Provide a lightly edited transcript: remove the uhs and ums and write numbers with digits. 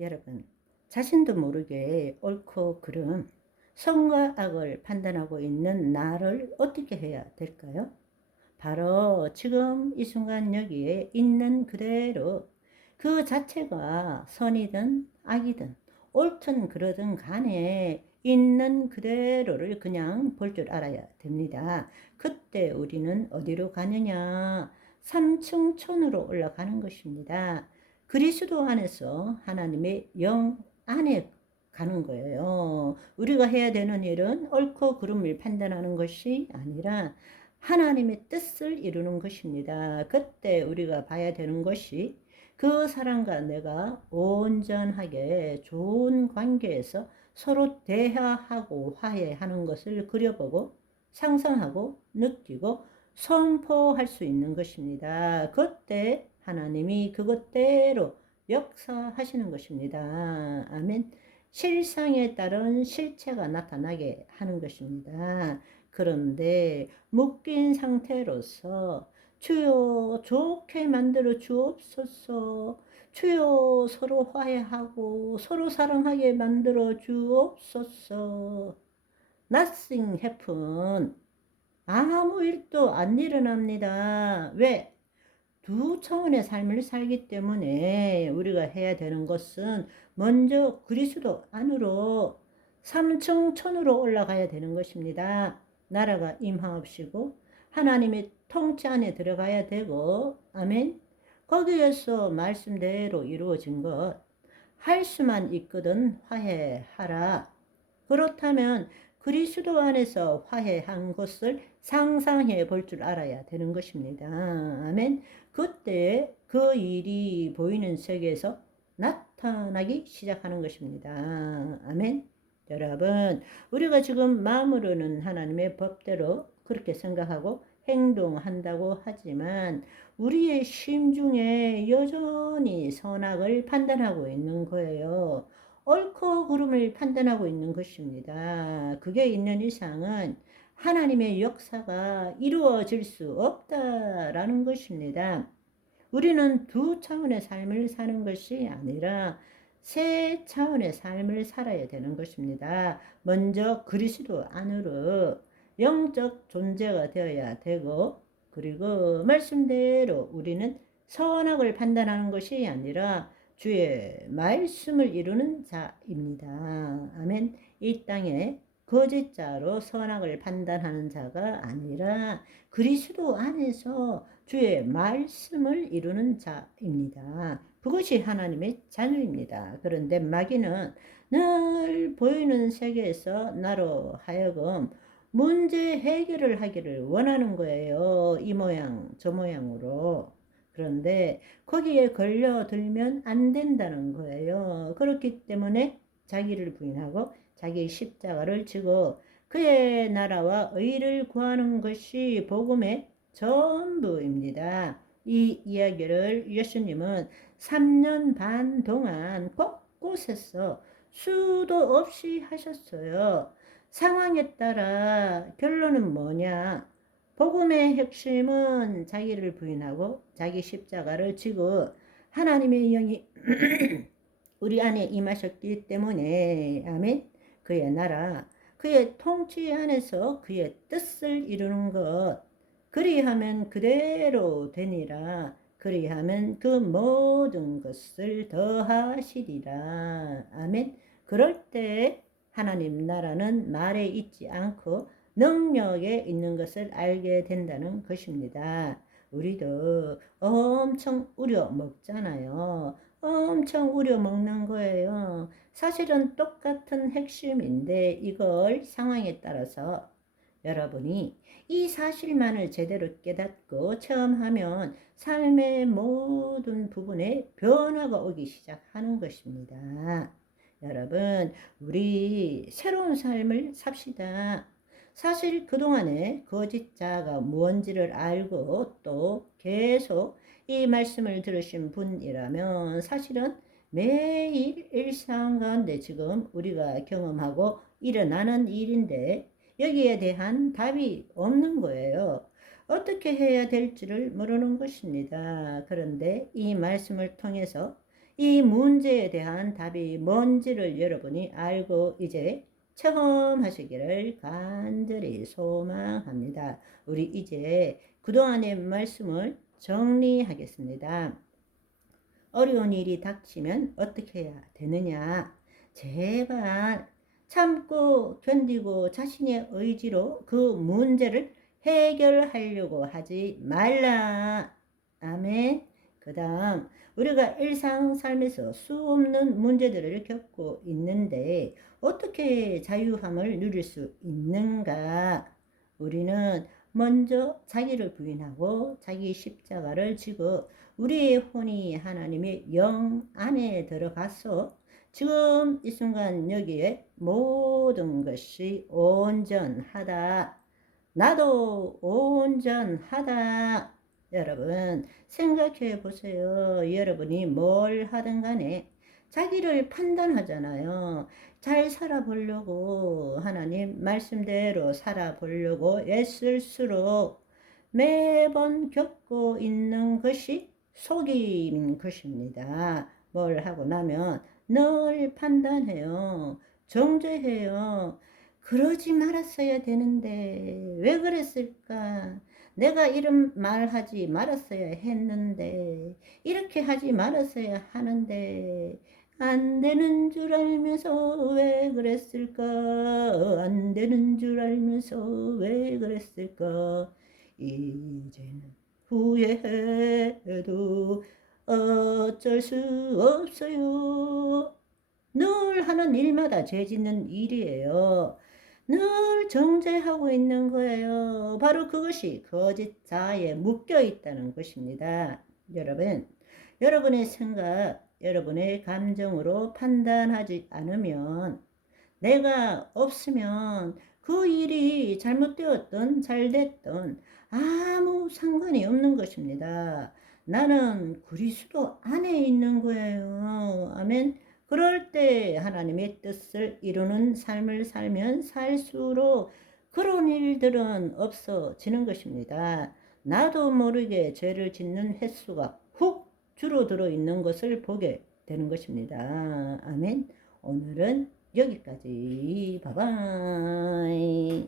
여러분, 자신도 모르게 옳고 그름, 선과 악을 판단하고 있는 나를 어떻게 해야 될까요? 바로 지금 이 순간 여기에 있는 그대로 그 자체가 선이든 악이든 옳든 그러든 간에 있는 그대로를 그냥 볼 줄 알아야 됩니다. 그때 우리는 어디로 가느냐? 삼층천으로 올라가는 것입니다. 그리스도 안에서 하나님의 영 안에 가는 거예요. 우리가 해야 되는 일은 옳고 그름을 판단하는 것이 아니라 하나님의 뜻을 이루는 것입니다. 그때 우리가 봐야 되는 것이 그 사람과 내가 온전하게 좋은 관계에서 서로 대화하고 화해하는 것을 그려보고 상상하고 느끼고 선포할 수 있는 것입니다. 그때 하나님이 그것대로 역사하시는 것입니다. 아멘. 실상에 따른 실체가 나타나게 하는 것입니다. 그런데 묶인 상태로서 주여 좋게 만들어 주옵소서, 주여 서로 화해하고 서로 사랑하게 만들어 주옵소서. Nothing happen. 아무 일도 안 일어납니다. 왜? 두 차원의 삶을 살기 때문에 우리가 해야 되는 것은 먼저 그리스도 안으로 삼층천으로 올라가야 되는 것입니다. 나라가 임하옵시고 하나님의 통치 안에 들어가야 되고, 아멘. 거기에서 말씀대로 이루어진 것 할 수만 있거든 화해하라. 그렇다면 그리스도 안에서 화해한 것을 상상해 볼 줄 알아야 되는 것입니다. 아멘. 그때 그 일이 보이는 세계에서 나타나기 시작하는 것입니다. 아멘. 여러분, 우리가 지금 마음으로는 하나님의 법대로 그렇게 생각하고 행동한다고 하지만 우리의 심중에 여전히 선악을 판단하고 있는 거예요. 옳고 그름을 판단하고 있는 것입니다. 그게 있는 이상은 하나님의 역사가 이루어질 수 없다라는 것입니다. 우리는 두 차원의 삶을 사는 것이 아니라 세 차원의 삶을 살아야 되는 것입니다. 먼저 그리스도 안으로 영적 존재가 되어야 되고, 그리고 말씀대로 우리는 선악을 판단하는 것이 아니라 주의 말씀을 이루는 자입니다. 아멘. 이 땅에 거짓자로 선악을 판단하는 자가 아니라 그리스도 안에서 주의 말씀을 이루는 자입니다. 그것이 하나님의 자녀입니다. 그런데 마귀는 늘 보이는 세계에서 나로 하여금 문제 해결을 하기를 원하는 거예요. 이 모양 저 모양으로. 그런데 거기에 걸려들면 안 된다는 거예요. 그렇기 때문에 자기를 부인하고 자기의 십자가를 지고 그의 나라와 의를 구하는 것이 복음의 전부입니다. 이 이야기를 예수님은 3년 반 동안 곳곳에서 수도 없이 하셨어요. 상황에 따라 결론은 뭐냐? 복음의 핵심은 자기를 부인하고 자기 십자가를 지고 하나님의 영이 우리 안에 임하셨기 때문에, 아멘. 그의 나라, 그의 통치 안에서 그의 뜻을 이루는 것, 그리하면 그대로 되니라. 그리하면 그 모든 것을 더하시리라. 아멘. 그럴 때 하나님 나라는 말에 있지 않고 능력에 있는 것을 알게 된다는 것입니다. 우리도 엄청 우려 먹잖아요. 엄청 우려 먹는 거예요. 사실은 똑같은 핵심인데 이걸 상황에 따라서 여러분이 이 사실만을 제대로 깨닫고 체험하면 삶의 모든 부분에 변화가 오기 시작하는 것입니다. 여러분, 우리 새로운 삶을 삽시다. 사실 그동안에 거짓자가 무언지를 알고 또 계속 이 말씀을 들으신 분이라면 사실은 매일 일상 가운데 지금 우리가 경험하고 일어나는 일인데 여기에 대한 답이 없는 거예요. 어떻게 해야 될지를 모르는 것입니다. 그런데 이 말씀을 통해서 이 문제에 대한 답이 뭔지를 여러분이 알고 이제 체험하시기를 간절히 소망합니다. 우리 이제 그동안의 말씀을 정리하겠습니다. 어려운 일이 닥치면 어떻게 해야 되느냐? 제발 참고 견디고 자신의 의지로 그 문제를 해결하려고 하지 말라. 아멘. 그 다음, 우리가 일상 삶에서 수없는 문제들을 겪고 있는데 어떻게 자유함을 누릴 수 있는가? 우리는 먼저 자기를 부인하고 자기 십자가를 지고 우리의 혼이 하나님의 영 안에 들어가서 지금 이 순간 여기에 모든 것이 온전하다. 나도 온전하다. 여러분 생각해 보세요. 여러분이 뭘 하든 간에 자기를 판단하잖아요. 잘 살아보려고 하나님 말씀대로 살아보려고 애쓸수록 매번 겪고 있는 것이 속임인 것입니다. 뭘 하고 나면 늘 판단해요. 정죄해요. 그러지 말았어야 되는데 왜 그랬을까? 내가 이런 말 하지 말았어야 했는데 이렇게 하지 말았어야 하는데 안 되는 줄 알면서 왜 그랬을까? 안 되는 줄 알면서 왜 그랬을까? 이제는 후회해도 어쩔 수 없어요. 늘 하는 일마다 죄 짓는 일이에요. 늘 정죄하고 있는 거예요. 바로 그것이 거짓 자아에 묶여 있다는 것입니다. 여러분, 여러분의 생각, 여러분의 감정으로 판단하지 않으면 내가 없으면 그 일이 잘못되었던 잘됐던 아무 상관이 없는 것입니다. 나는 그리스도 안에 있는 거예요. 아멘. 그럴 때 하나님의 뜻을 이루는 삶을 살면 살수록 그런 일들은 없어지는 것입니다. 나도 모르게 죄를 짓는 횟수가 훅 줄어들어 있는 것을 보게 되는 것입니다. 아멘. 오늘은 여기까지. 바이바이.